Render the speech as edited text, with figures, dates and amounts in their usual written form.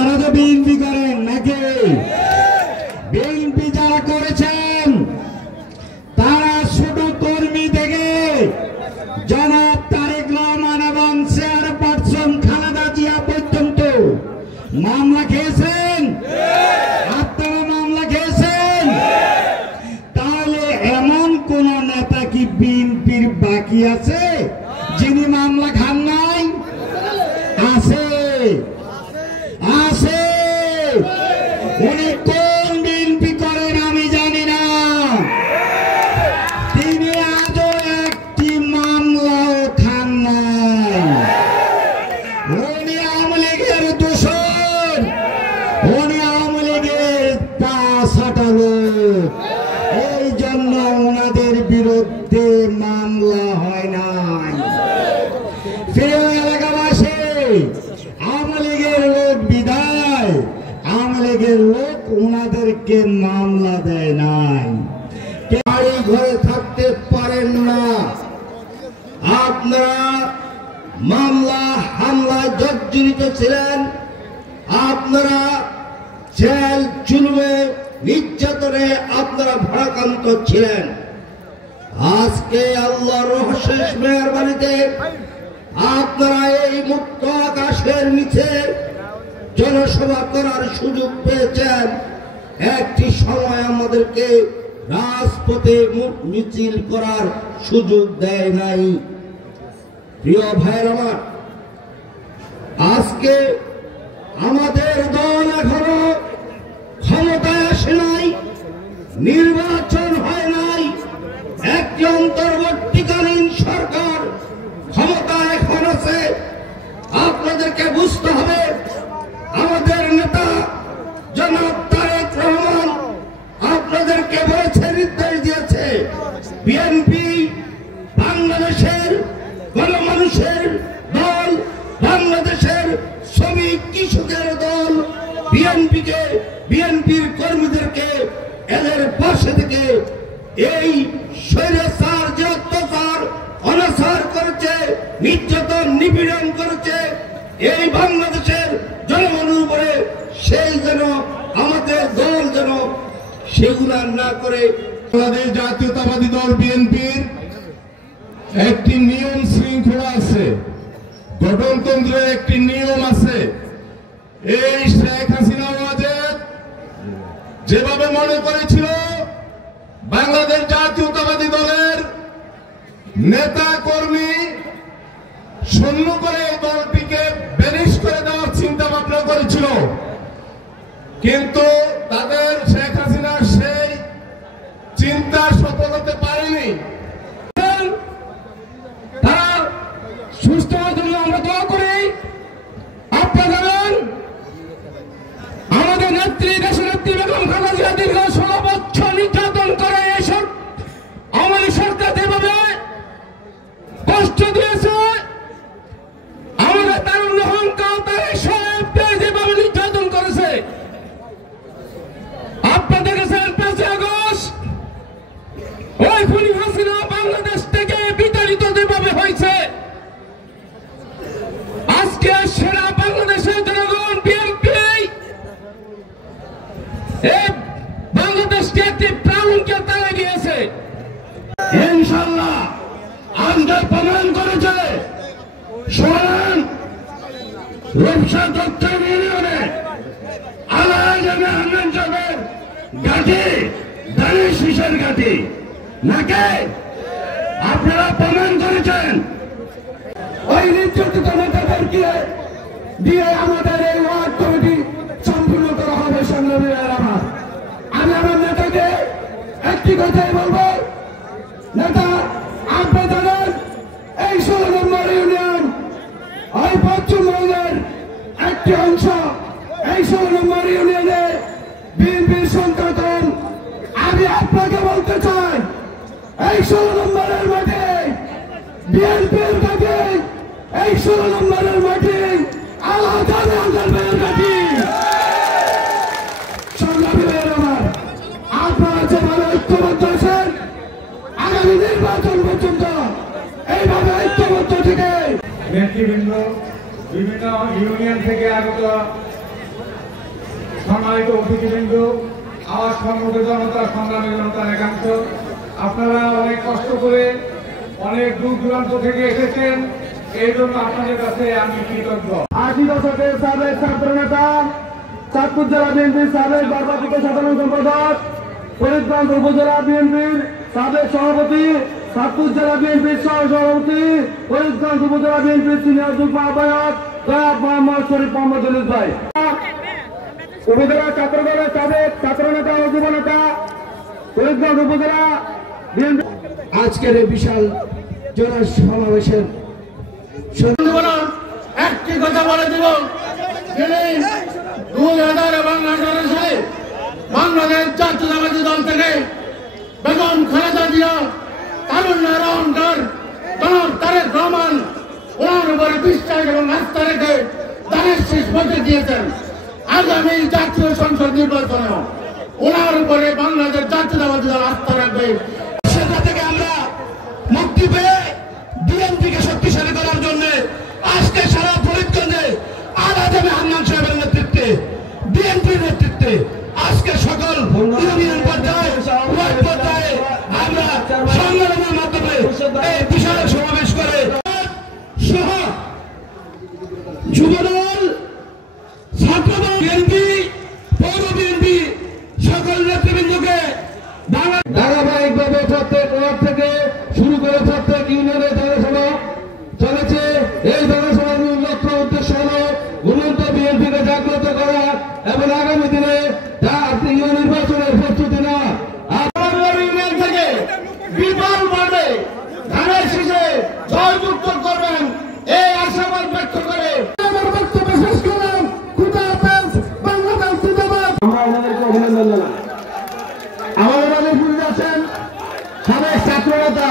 আপনারা তো বিএনপি করেন নাকি? বিএনপি যারা করেছেন তারা শুধু কর্মী থেকে জনাব তারেক রহমান এবং চেয়ারপারসন খালেদা জিয়া পর্যন্ত মামলা খেয়েছেন। আপনারা মামলা খেয়েছেন। তাহলে এমন কোন নেতা কি বিএনপির বাকি আছে যিনি মামলা খান নাই? আছে, আছে। উনি কোন বিএনপি করেন আমি জানি না। তিনি আজও একটি মামলাও খান নাই। উনি আওয়ামী লীগের দূষণ, উনি আওয়ামী লীগের পাশ হাঁটালো। এই জন্য ওনাদের বিরুদ্ধে মামলা হয় নাই। প্রিয় এলাকাবাসী, আওয়ামী লীগের লোক বিদায় আওয়ামী লীগের লোক ওনাদেরকে মামলা দেয় নাই। বাড়ি ঘরে থাকতে পারেন না। আপনারা মামলা হামলায় জর্জরিত ছিলেন। আপনারা জেল জুলুমে নির্যাতনে আপনারা ভারাক্রান্ত ছিলেন। আজকে আল্লাহর অশেষ মেহেরবানিতে আপনারা এই মুক্ত আকাশের নিচে জনসভা করার সুযোগ পেয়েছেন। একটি সময় আমাদেরকে রাজপথে মিছিল করার সুযোগ দেয় নাই। প্রিয় ভাইয়ের আমার, আজকে আমাদের দল এখনো ক্ষমতায় আসে নাই, নির্বাচন হয় নাই, একটি অন্তর্বর্তীকালীন সরকার ক্ষমতায় এখন আছে। আপনাদেরকে বুঝতে হবে, আমাদের নেতা জনাব তারেক রহমান আপনাদেরকে বলেছে, নির্দেশ দিয়েছে, বিএনপি বাংলাদেশের গণমানুষের দল, বাংলাদেশের শ্রমিক কৃষকের দল। বিএনপিকে, বিএনপির কর্মীদেরকে এদের পাশে থেকে এই স্বৈরাচার যে অত্যাচার অনাচার করেছে, নির্যাতন নিপীড়ন করেছে এই বাংলাদেশের জনগণের উপরে, সেই যেন আমাদের দল যেন সেগুলা না করে। বাংলাদেশ জাতীয়তাবাদী দল বিএনপির একটি নিয়ম শৃঙ্খলা আছে, গঠনতন্ত্রের একটি নিয়ম আছে। এই শেখ হাসিনা যেভাবে মনে করেছিল বাংলাদেশ জাতীয়তাবাদী দলের নেতা কর্মী শূন্য করে এই দলটিকে ব্যানিশ করে দেওয়ার চিন্তা ভাবনা করেছিল, কিন্তু তাদের শেখ হাসিনা সেই চিন্তা সফল হতে পারেনি। তারা সুস্থ হওয়ার জন্য আমরা দোয়া করি। আপনারা জানেন আমাদের নেত্রী, দেশনেত্রী বেগম খালেদা জিয়া দীর্ঘ 16 বছর নির্যাতন করে এসব আওয়ামী সরকার যেভাবে কষ্ট দিয়েছে, আমাদের তারুণ্য অহংকার তার সবকে যেভাবে নির্যাতন করেছে। আপনারা দেখেছেন 5 আগস্ট ওই খুনি হাসিনা বাংলাদেশ থেকে বিতাড়িত যেভাবে হয়েছে। আজকে সেরা বাংলাদেশের জনগণ বিএনপি বাংলাদেশকে একটি প্রাণকে তাড়া দিয়েছে। ইনশাআল্লাহ আজকে প্রমাণ করেছে সোনান রূপসা দত্তের ইউনিয়নে আলাইজামে আহমেদ সাহেবের ঘাটি, দানিশ শীষের ঘাটি নাকি আপনারা প্রমাণ করেছেন। ওই নির্যাতিত নেতাদেরকে দিয়ে আমাদের এই ওয়ার্ড কমিটি সম্পূর্ণ করা হবে। সংগ্রামী আমার, আমি আমার নেতাকে একটি কথাই বলবো, নেতা আপনি জানেন এই 16 নম্বর ইউনিয়ন ওই পশ্চিম মহলের একটি অংশ। এই 16 নম্বর ইউনিয়নে বিএনপির সংখ্যা কম। আমি আপনাকে বলতে চাই, এই 16 নম্বরের মাঠে বিএনপির কাছে, এই 16 নম্বরের মাঠে আলাদা ঘাটি। সংগ্রামী আমার, আপনারা যেভাবে ঐক্যবদ্ধ আছেন, আগামী নির্বাচন পর্যন্ত এইভাবে ঐক্যবদ্ধ থেকে নেতৃবৃন্দ, বিভিন্ন ইউনিয়ন থেকে আগত সম্মানিত অতিথিবৃন্দ, আমার সম্মুখে জনতা, সংগ্রামী জনতার একাংশ, আপনারা অনেক কষ্ট করে অনেক দূর দূরান্ত থেকে এসেছেন, এই জন্য আপনাদের কাছে আমি কৃতজ্ঞ। 80 দশকের সাবেক ছাত্র নেতা, চাঁদপুর জেলা বিএনপির সাবেক সর্বাধিক সাধারণ সম্পাদক, ফরিদগঞ্জ উপজেলা বিএনপির সাবেক সভাপতি, চাঁদপুর জেলা বিএনপির সহ সভাপতি, ফরিদগঞ্জ উপজেলা বিএনপির সিনিয়র যুগ্ম আহ্বায়ক জনাব মোহাম্মদ শরীফ মোহাম্মদ জলিল ভাই, উপজেলা ছাত্রদলের সাবেক ছাত্র নেতা ও যুব নেতা, ফরিদগঞ্জ উপজেলা বিএনপি। আজকের এই বিশাল জনসমাবেশের একটি কথা বলে দিব, যিনি 2018 সালে বাংলাদেশ জাতীয়তাবাদী দল থেকে বেগম খালেদা জিয়া, তারুণ্যের অহংকার জনাব তারেক রহমান ওনার উপরে বিশ্বাস এবং আস্থা রেখে দানের শীষ ভোটে দিয়েছেন। আগামী জাতীয় সংসদ নির্বাচনে ওনার উপরে বাংলাদেশ জাতীয়তাবাদী দল আস্থা রাখবে। সেটা থেকে আমরা মুক্তি পেয়ে বিএনপিকে শক্তিশালী করার জন্য আজকে সারা ফরিদগঞ্জে আলাদা হান্নান সাহেবের নেতৃত্বে, বিএনপির নেতৃত্বে আজকে সকল ইউনিয়ন পর্যায়ে, ওয়ার্ড পর্যায়ে আমরা সংগ্রামের মাধ্যমে এই বিশাল সমাবেশ করে সহ যুবদল, ছাত্রদল, বিএনপি, পৌর বিএনপি সকল নেতৃবৃন্দকে ধারাবাহিকভাবে প্রত্যেক ওয়ার্ড থেকে শুরু করে প্রত্যেক ইউনিয়নের জনসভা চলেছে। এই জনসভার মূল লক্ষ্য উদ্দেশ্য হল ঘুমন্ত বিএনপিকে জাগ্রত করা এবং আগামী দিনে নির্বাচনের প্রস্তুতি নেওয়া। ইউনিয়ন থেকে বিপুল ভোটে ধানের শীষে জয়যুক্ত করবেন এই আশাবাদ ব্যক্ত করে আমার বক্তব্য শেষ করলাম। খুদা হাফেজ, বাংলাদেশ জিন্দাবাদ। আমরা ওনাদেরকে অভিনন্দন জানাই। আমাদের মাঝে ফিরে আছেন সাবেক ছাত্র নেতা